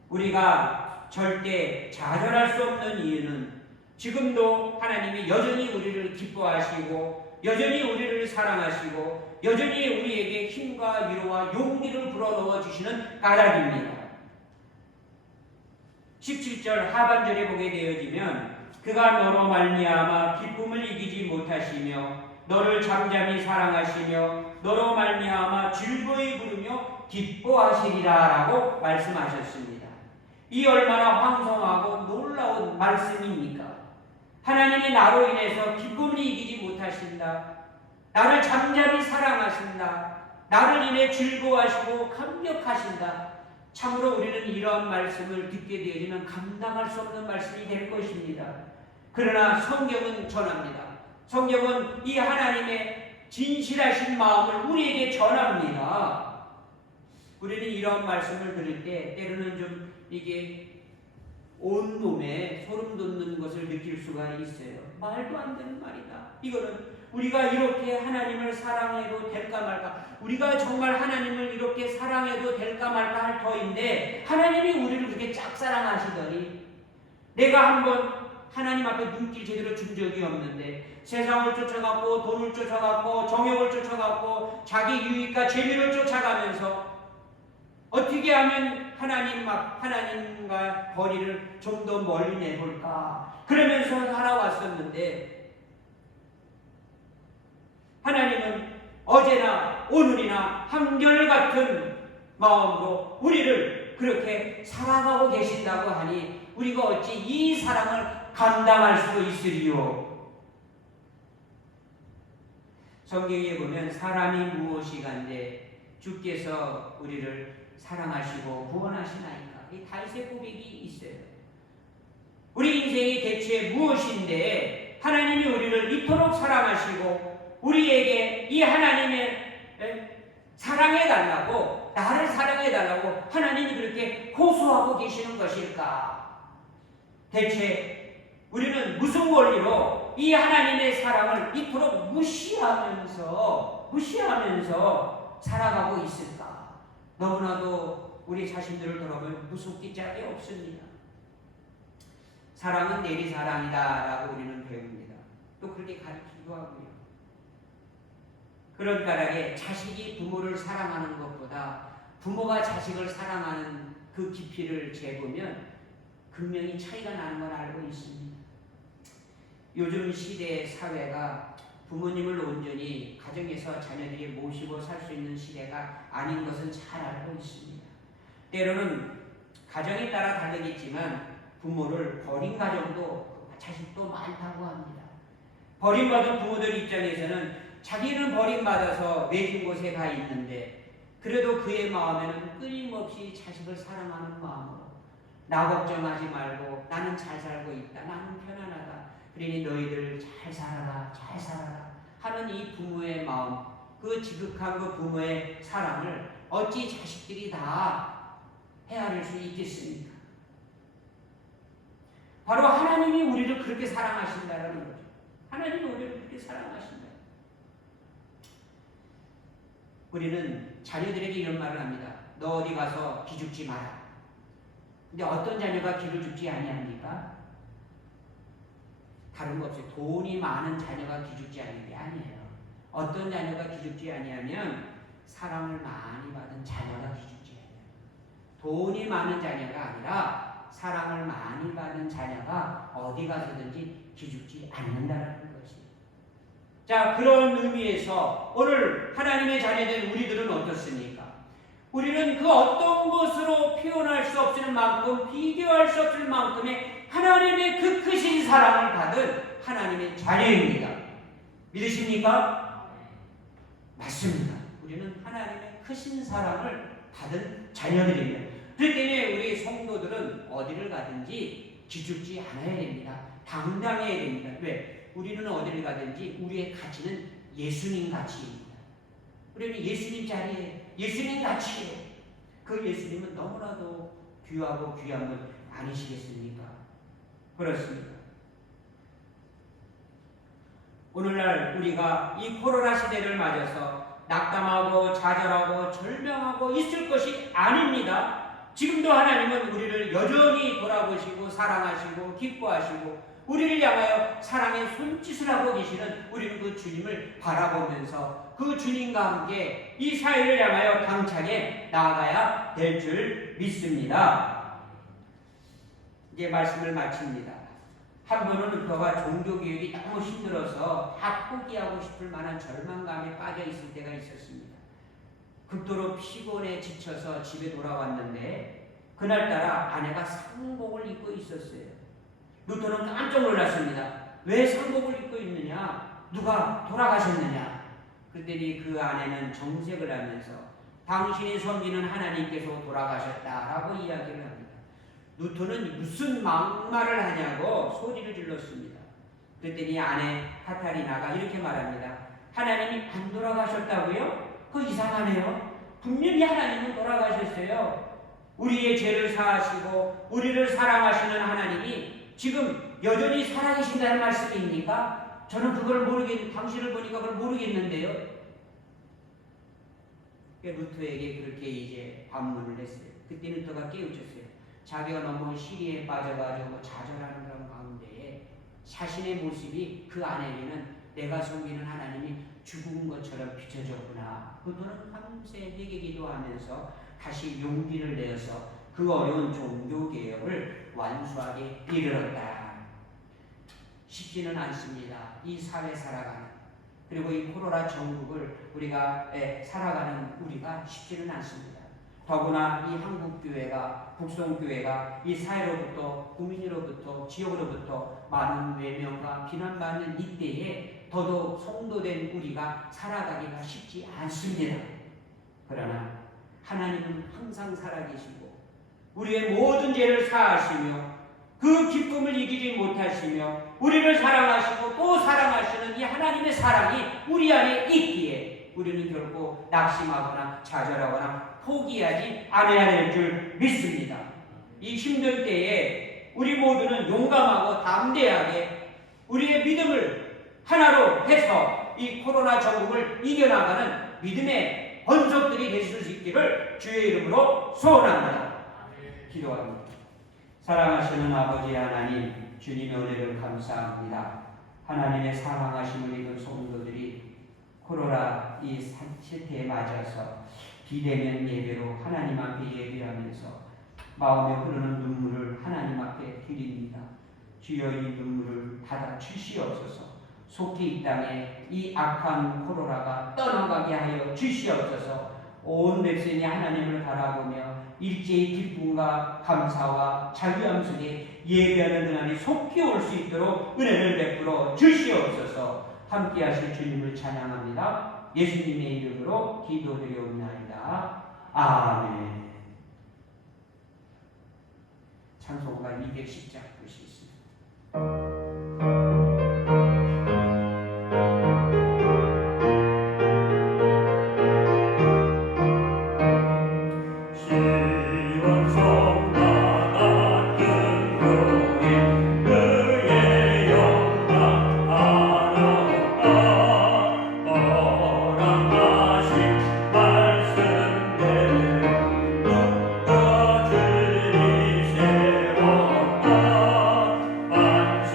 우리가 절대 좌절할 수 없는 이유는 지금도 하나님이 여전히 우리를 기뻐하시고 여전히 우리를 사랑하시고 여전히 우리에게 힘과 위로와 용기를 불어넣어 주시는 까닭입니다. 17절 하반절에 보게 되어지면 그가 너로 말미암아 기쁨을 이기지 못하시며 너를 잠잠히 사랑하시며 너로 말미암아 즐거이 부르며 기뻐하시리라 라고 말씀하셨습니다. 이 얼마나 황송하고 놀라운 말씀입니까? 하나님이 나로 인해서 기쁨을 이기지 못하신다. 나를 잠잠히 사랑하신다. 나를 인해 즐거워하시고 감격하신다. 참으로 우리는 이러한 말씀을 듣게 되어지면 감당할 수 없는 말씀이 될 것입니다. 그러나 성경은 전합니다. 성경은 이 하나님의 진실하신 마음을 우리에게 전합니다. 우리는 이러한 말씀을 들을 때 때로는 좀 이게 온몸에 소름 돋는 것을 느낄 수가 있어요. 말도 안 되는 말이다. 이거는 우리가 이렇게 하나님을 사랑해도 될까 말까, 우리가 정말 하나님을 이렇게 사랑해도 될까 말까 할 터인데 하나님이 우리를 그렇게 짝사랑하시더니 내가 한번 하나님 앞에 눈길 제대로 준 적이 없는데 세상을 쫓아갔고 돈을 쫓아갔고 정욕을 쫓아갔고 자기 유익과 재미를 쫓아가면서 어떻게 하면 하나님과 거리를 좀 더 멀리 내볼까 그러면서 살아왔었는데 하나님은 어제나 오늘이나 한결같은 마음으로 우리를 그렇게 사랑하고 계신다고 하니 우리가 어찌 이 사랑을 감당할 수 있으리요. 성경에 보면 사람이 무엇이간데 주께서 우리를 사랑하시고 구원하시나이까. 이 다윗의 고백이 있어요. 우리 인생이 대체 무엇인데 하나님이 우리를 이토록 사랑하시고 우리에게 이 하나님의 사랑해달라고, 나를 해달라고 하나님이 그렇게 호소하고 계시는 것일까? 대체 우리는 무슨 원리로 이 하나님의 사랑을 이토록 무시하면서 살아가고 있을까? 너무나도 우리 자신들을 돌아보면 무섭기 짝이 없습니다. 사랑은 내리사랑이다 라고 우리는 배웁니다. 또 그렇게 가르치기도 하고요. 그런 까닭에 자식이 부모를 사랑하는 것보다 부모가 자식을 사랑하는 그 깊이를 재보면 분명히 차이가 나는 걸 알고 있습니다. 요즘 시대의 사회가 부모님을 온전히 가정에서 자녀들이 모시고 살 수 있는 시대가 아닌 것은 잘 알고 있습니다. 때로는 가정에 따라 다르겠지만 부모를 버린 가정도 자식도 많다고 합니다. 버림받은 부모들 입장에서는 자기는 버림받아서 외진 곳에 가 있는데 그래도 그의 마음에는 끊임없이 자식을 사랑하는 마음으로 나 걱정하지 말고 나는 잘 살고 있다. 나는 편안하다. 그러니 너희들 잘 살아라. 하는 이 부모의 마음, 그 지극한 그 부모의 사랑을 어찌 자식들이 다 헤아릴 수 있겠습니까? 바로 하나님이 우리를 그렇게 사랑하신다는 거죠. 하나님이 우리를 그렇게 사랑하신다. 우리는 자녀들에게 이런 말을 합니다. 너 어디 가서 기죽지 마라. 근데 어떤 자녀가 기를 죽지 아니합니까? 다른 거 없어요. 돈이 많은 자녀가 기죽지 않는 게 아니에요. 어떤 자녀가 기죽지 아니하면 사랑을 많이 받은 자녀가 기죽지 아니해요. 돈이 많은 자녀가 아니라 사랑을 많이 받은 자녀가 어디 가서든지 기죽지 않는다는 것이. 자, 그런 의미에서 오늘 하나님의 자녀된 우리들은 어떻습니까? 우리는 그 어떤 것으로 표현할 수 없을 만큼, 비교할 수 없을 만큼의 하나님의 그 크신 사랑을 받은 하나님의 자녀입니다. 믿으십니까? 맞습니다. 우리는 하나님의 크신 사랑을 받은 자녀들입니다. 그렇기 때문에 우리 성도들은 어디를 가든지 기죽지 않아야 됩니다. 당당해야 됩니다. 왜? 우리는 어디를 가든지 우리의 가치는 예수님 가치입니다. 우리는 예수님 자리에, 예수님 같이 그 예수님은 너무나도 귀하고 귀한 분 아니시겠습니까? 그렇습니다. 오늘날 우리가 이 코로나 시대를 맞아서 낙담하고 좌절하고 절명하고 있을 것이 아닙니다. 지금도 하나님은 우리를 여전히 돌아보시고 사랑하시고 기뻐하시고 우리를 향하여 사랑의 손짓을 하고 계시는 우리는 그 주님을 바라보면서 그 주님과 함께 이 사회를 향하여 당차게 나아가야 될 줄 믿습니다. 이제 말씀을 마칩니다. 한 번은 그가 종교개혁이 너무 힘들어서 다 포기하고 싶을 만한 절망감에 빠져 있을 때가 있었습니다. 극도로 피곤에 지쳐서 집에 돌아왔는데 그날따라 아내가 상복을 입고 있었어요. 루터는 깜짝 놀랐습니다. 왜 상복을 입고 있느냐? 누가 돌아가셨느냐? 그랬더니 그 아내는 정색을 하면서 당신이 섬기는 하나님께서 돌아가셨다라고 이야기를 합니다. 루터는 무슨 막말을 하냐고 소리를 질렀습니다. 그랬더니 아내 카타리나가 이렇게 말합니다. 하나님이 안 돌아가셨다고요? 그거 이상하네요. 분명히 하나님은 돌아가셨어요. 우리의 죄를 사하시고 우리를 사랑하시는 하나님이 지금 여전히 살아계신다는 말씀입니까? 저는 그걸 당신을 보니까 그걸 모르겠는데요. 루터에게 그렇게 이제 반문을 했어요. 그때 루터가 깨우쳤어요. 자기가 너무 시리에 빠져가지고 좌절하는 그런 가운데에 자신의 모습이 그 아내에게는 내가 섬기는 하나님이 죽은 것처럼 비춰졌구나. 루터는 밤새 회개 기도하면서 다시 용기를 내어서 그 어려운 종교개혁을 완수하게 이르렀다. 쉽지는 않습니다. 이 사회 살아가는 그리고 이 코로나 전국을 우리가 살아가는 우리가 쉽지는 않습니다. 더구나 이 한국교회가 북송교회가 이 사회로부터 국민으로부터 지역으로부터 많은 외면과 비난받는 이때에 더더욱 성도된 우리가 살아가기가 쉽지 않습니다. 그러나 하나님은 항상 살아계시고 우리의 모든 죄를 사하시며 그 기쁨을 이기지 못하시며 우리를 사랑하시고 또 사랑하시는 이 하나님의 사랑이 우리 안에 있기에 우리는 결코 낙심하거나 좌절하거나 포기하지 않아야 될 줄 믿습니다. 이 힘든 때에 우리 모두는 용감하고 담대하게 우리의 믿음을 하나로 해서 이 코로나 전국을 이겨나가는 믿음의 번석들이 되실 수 있기를 주의 이름으로 소원합니다. 기도합니다. 사랑하시는 아버지 하나님, 주님의 은혜를 감사합니다. 하나님의 사랑하심을 입은 성도들이 코로나 이 시대에 맞아서 비대면 예배로 하나님 앞에 예배하면서 마음에 흐르는 눈물을 하나님 앞에 드립니다. 주여 이 눈물을 받아 주시옵소서. 속히 이 땅에 이 악한 코로나가 떠나가게 하여 주시옵소서. 온 백성이 하나님을 바라보며 일제히 기쁨과 감사와 자유함 속에 예배하는 그날이 속히 올 수 있도록 은혜를 베풀어 주시옵소서. 함께 하실 주님을 찬양합니다. 예수님의 이름으로 기도드리옵나이다. 아멘. 찬송가 210장 보시겠습니다.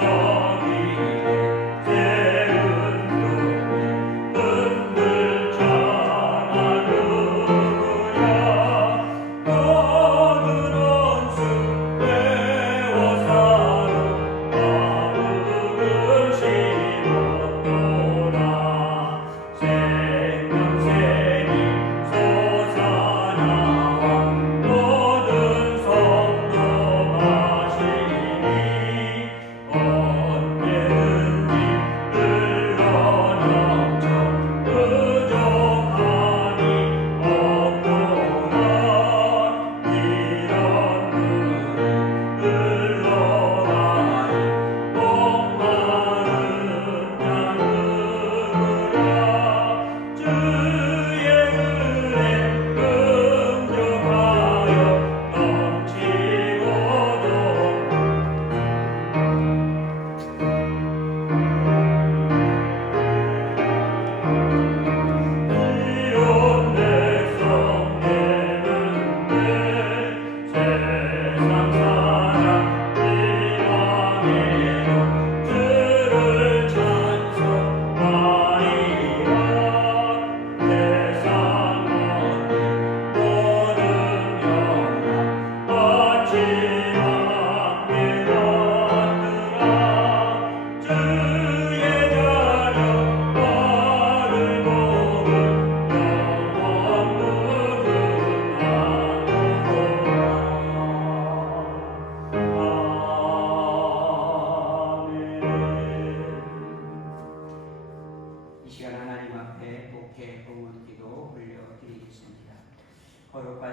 So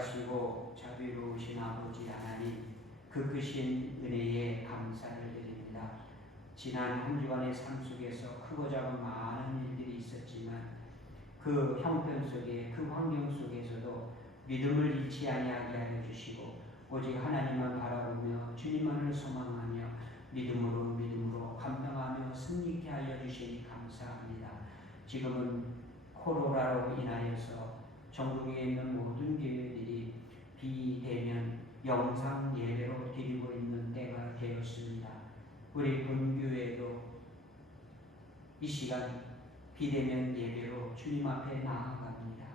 자비하시고 자비로우신 아버지 하나님, 그 크신 은혜에 감사를 드립니다. 지난 한 주간의 삶 속에서 크고 작은 많은 일들이 있었지만 그 형편 속에, 그 환경 속에서도 믿음을 잃지 아니하게 하여 주시고 오직 하나님만 바라보며 주님만을 소망하며 믿음으로 감당하며 승리케 하여 주시니 감사합니다. 지금은 코로나로 인하여서 전국에 있는 모든 교회들이 비대면 영상 예배로 드리고 있는 때가 되었습니다. 우리 본교회도 이 시간 비대면 예배로 주님 앞에 나아갑니다.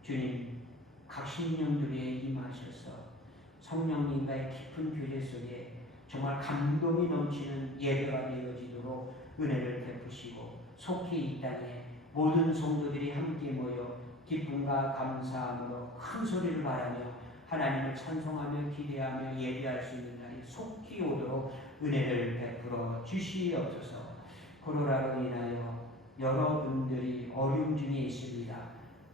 주님, 각 신령들에 임하셔서 성령님과의 깊은 교제 속에 정말 감동이 넘치는 예배가 되어지도록 은혜를 베푸시고 속히 이 땅에 모든 성도들이 함께 모여 기쁨과 감사함으로 큰 소리를 말하며 하나님을 찬송하며 기대하며 예배할 수 있는 날이 속히 오도록 은혜를 베풀어 주시옵소서. 코로나로 인하여 여러분들이 어려움 중에 있습니다.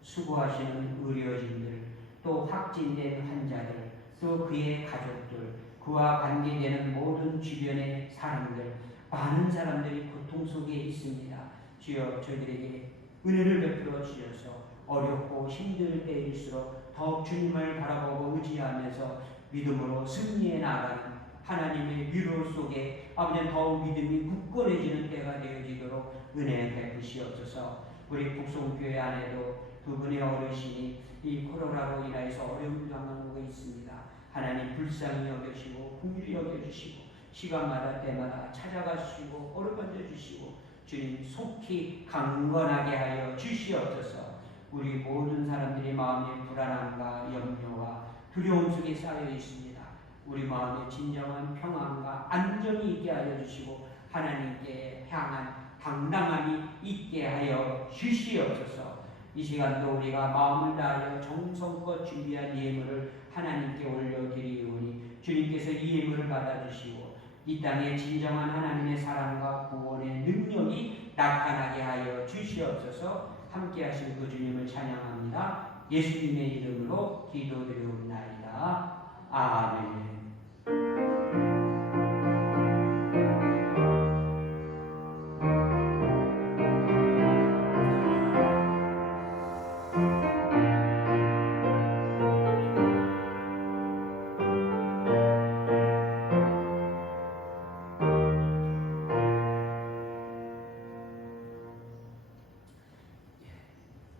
수고하시는 의료진들, 또 확진된 환자들, 또 그의 가족들, 그와 관계되는 모든 주변의 사람들, 많은 사람들이 고통 속에 있습니다. 주여, 저희들에게 은혜를 베풀어 주셔서 어렵고 힘들 때일수록 더욱 주님을 바라보고 의지하면서 믿음으로 승리해 나가는 하나님의 위로 속에 아버지 더욱 믿음이 굳건해지는 때가 되어지도록 은혜 베푸시옵소서. 우리 북송교회 안에도 두 분의 어르신이 이 코로나로 인하여서 어려움을 당하고 있습니다. 하나님 불쌍히 여겨주시고 긍휼히 여겨주시고 시간마다 때마다 찾아가시고 어루만져 주시고 주님 속히 강건하게 하여 주시옵소서. 우리 모든 사람들이 마음의 불안함과 염려와 두려움 속에 쌓여 있습니다. 우리 마음에 진정한 평안과 안정이 있게 하여 주시고 하나님께 향한 당당함이 있게 하여 주시옵소서. 이 시간도 우리가 마음을 다하여 정성껏 준비한 예물을 하나님께 올려드리오니 주님께서 이 예물을 받아주시고 이 땅에 진정한 하나님의 사랑과 구원의 능력이 나타나게 하여 주시옵소서. 함께 하신 그 주님을 찬양합니다. 예수님의 이름으로 기도드리옵나이다. 아멘.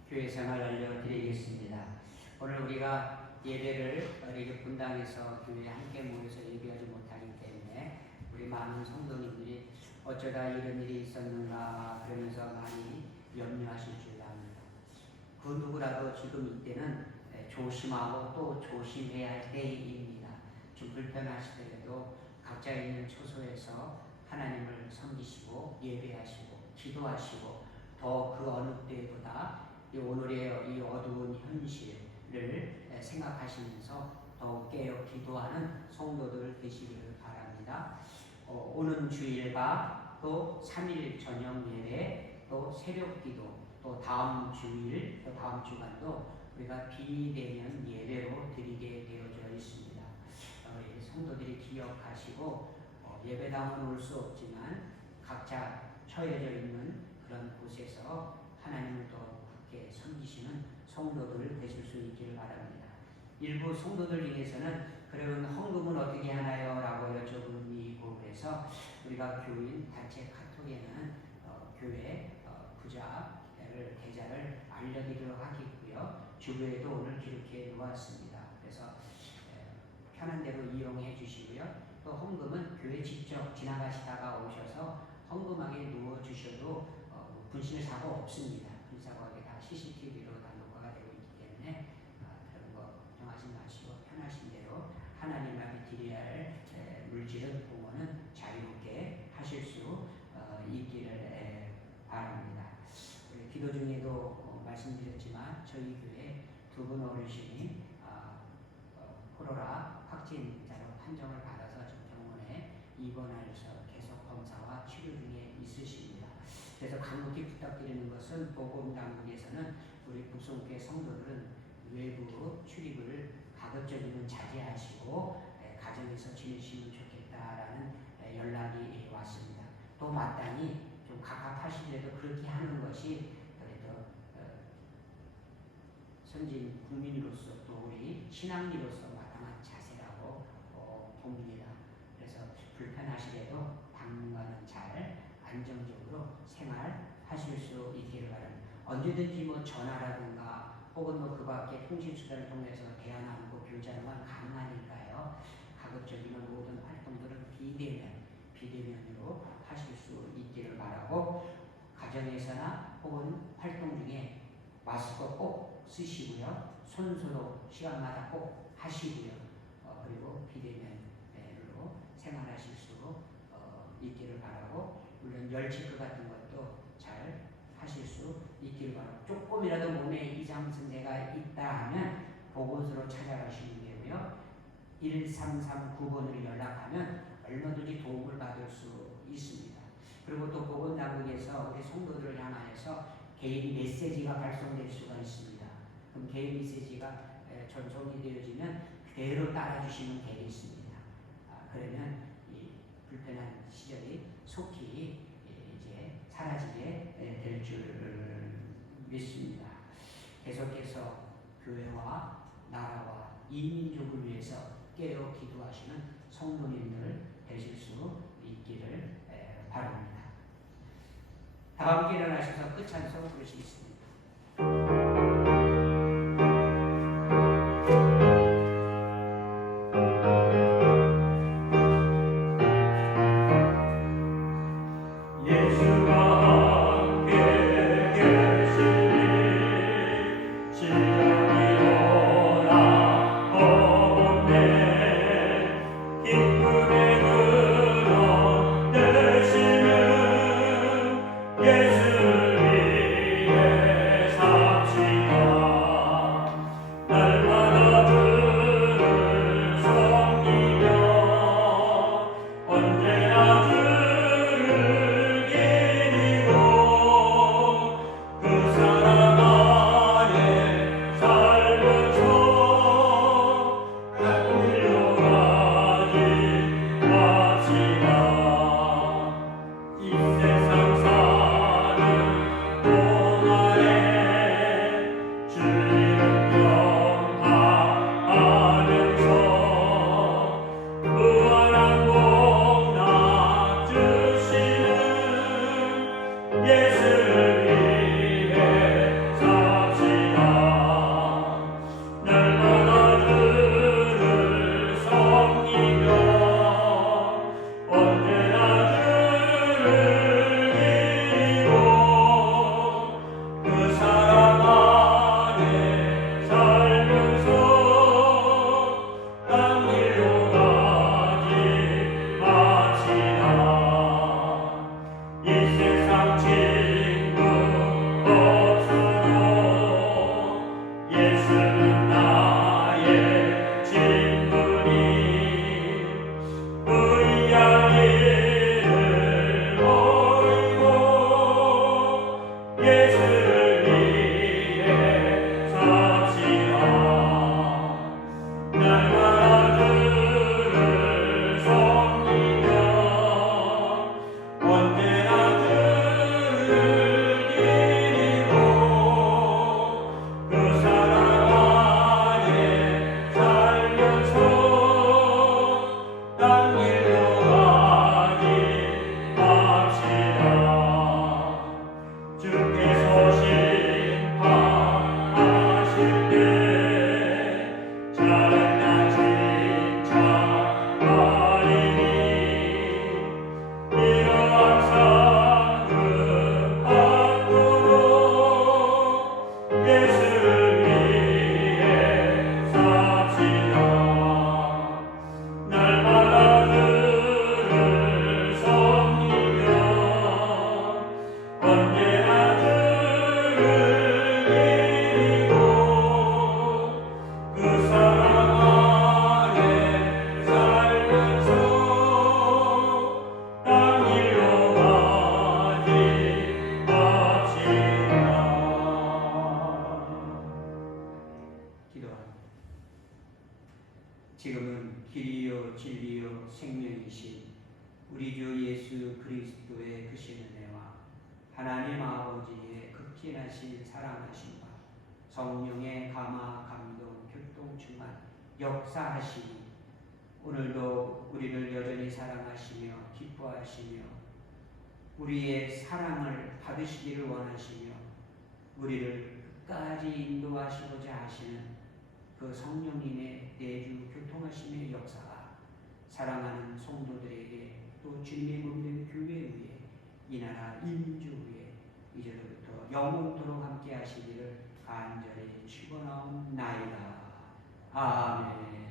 교회 생활 알려드리겠습니다. 오늘 우리가 예배를 이렇게 분당에서 교회에 함께 모여서 예배하지 못하기 때문에 우리 많은 성도님들이 어쩌다 이런 일이 있었는가 그러면서 많이 염려하실 줄 압니다. 그 누구라도 지금 이때는 조심하고 또 조심해야 할 때입니다. 좀 불편하시더라도 각자 있는 처소에서 하나님을 섬기시고 예배하시고 기도하시고 더 그 어느 때보다 오늘의 이 어두운 현실을 생각하시면서 더욱 깨어 기도하는 성도들 되시기를 바랍니다. 오는 주일과 또 3일 저녁 예배, 또 새벽 기도, 또 다음 주일, 또 다음 주간도 우리가 비대면 예배로 드리게 되어져 있습니다. 우리 성도들이 기억하시고 예배당은 올 수 없지만 각자 처해져 있는 그런 곳에서 하나님을 더 굳게 섬기시는 성도들 되실 수 있기를 바랍니다. 일부 성도들 중에서는 그러면 헌금은 어떻게 하나요? 라고 여쭤보는 이곳에서 우리가 교인 단체 카톡에는 교회 부자를 계좌를 알려드리도록 하겠고요. 주부에도 오늘 기록해 놓았습니다. 그래서 편한 대로 이용해 주시고요. 또 헌금은 교회 직접 지나가시다가 오셔서 헌금하게 누워 주셔도 분실 사고 없습니다. 분실 사고가 다 CCTV로 다 녹화가 되고 있기 때문에 그런 거 걱정하지 마시고 편하신 대로 하나님 앞에 드려야 할 물질은 공헌은 자유롭게 하실 수 있기를 바랍니다. 기도 중에도 말씀드렸지만 저희 교회 두 분 어르신이 코로나 확진자로 판정을 받아서 지금 병원에 입원하여서 계속 검사와 치료 중에 있으십니다. 그래서 간곡히 부탁드리는 것은 보건 당국에서는 우리 북송교회 성도들은 외부 출입을 가정에서 지내시면 좋겠다라는 연락이 왔습니다. 또 마땅히 좀 갑갑하시더라도 그렇게 하는 것이 그래도 선진 국민으로서 또 우리 신앙인으로서 마땅한 자세라고 봅니다. 그래서 불편하시더라도 당분간은 잘 안정적으로 생활하실 수 있기를 바랍니다. 언제든지 뭐 전화라든가 혹은 뭐 그 밖에 통신수단을 통해서 대화나누고 교제하는 건 가능하니까요. 가급적이면 모든 활동들은 비대면으로 하실 수 있기를 바라고, 가정에서나 혹은 활동 중에 마스크 꼭 쓰시고요. 손소독 시간마다 꼭 하시고요. 그리고 비대면으로 생활하실 수 있기를 바라고, 물론 열체크 같은 것도 잘 하실 수 있기를 바라고, 조금이라도 몸에 이상 증세가 있다 하면 보건소로 찾아가시면 되고요. 1339번으로 연락하면 얼마든지 도움을 받을 수 있습니다. 그리고 또 보건당국에서 우리 성도들을 향하여서 개인 메시지가 발송될 수가 있습니다. 그럼 개인 메시지가 전송이 되어지면 그대로 따라주시면 되겠습니다. 그러면 이 불편한 시절이 속히 이제 사라지게 될 줄 믿습니다. 계속해서 교회와 나라와 이민족을 위해서 깨어 기도하시는 성도님들 되실 수 있기를 바랍니다. 다 함께 일어나셔서 끝찬송 부르시겠습니다. 예수를 위해 지금은 길이요 진리요 생명이신 우리 주 예수 그리스도의 크신 은혜와 하나님 아버지의 극진하신 사랑하심과 성령의 감화 감동 교통 충만 역사하시니 오늘도 우리를 여전히 사랑하시며 기뻐하시며 우리의 사랑을 받으시기를 원하시며 우리를 끝까지 인도하시고자 하시는 그 성령님의 내주 교통하심의 역사가 사랑하는 성도들에게 또 주님의 몸된 교회 위에 이 나라 이 민족 위에 이제부터 영원토록 함께 하시기를 간절히 축원하옵나이다. 아멘.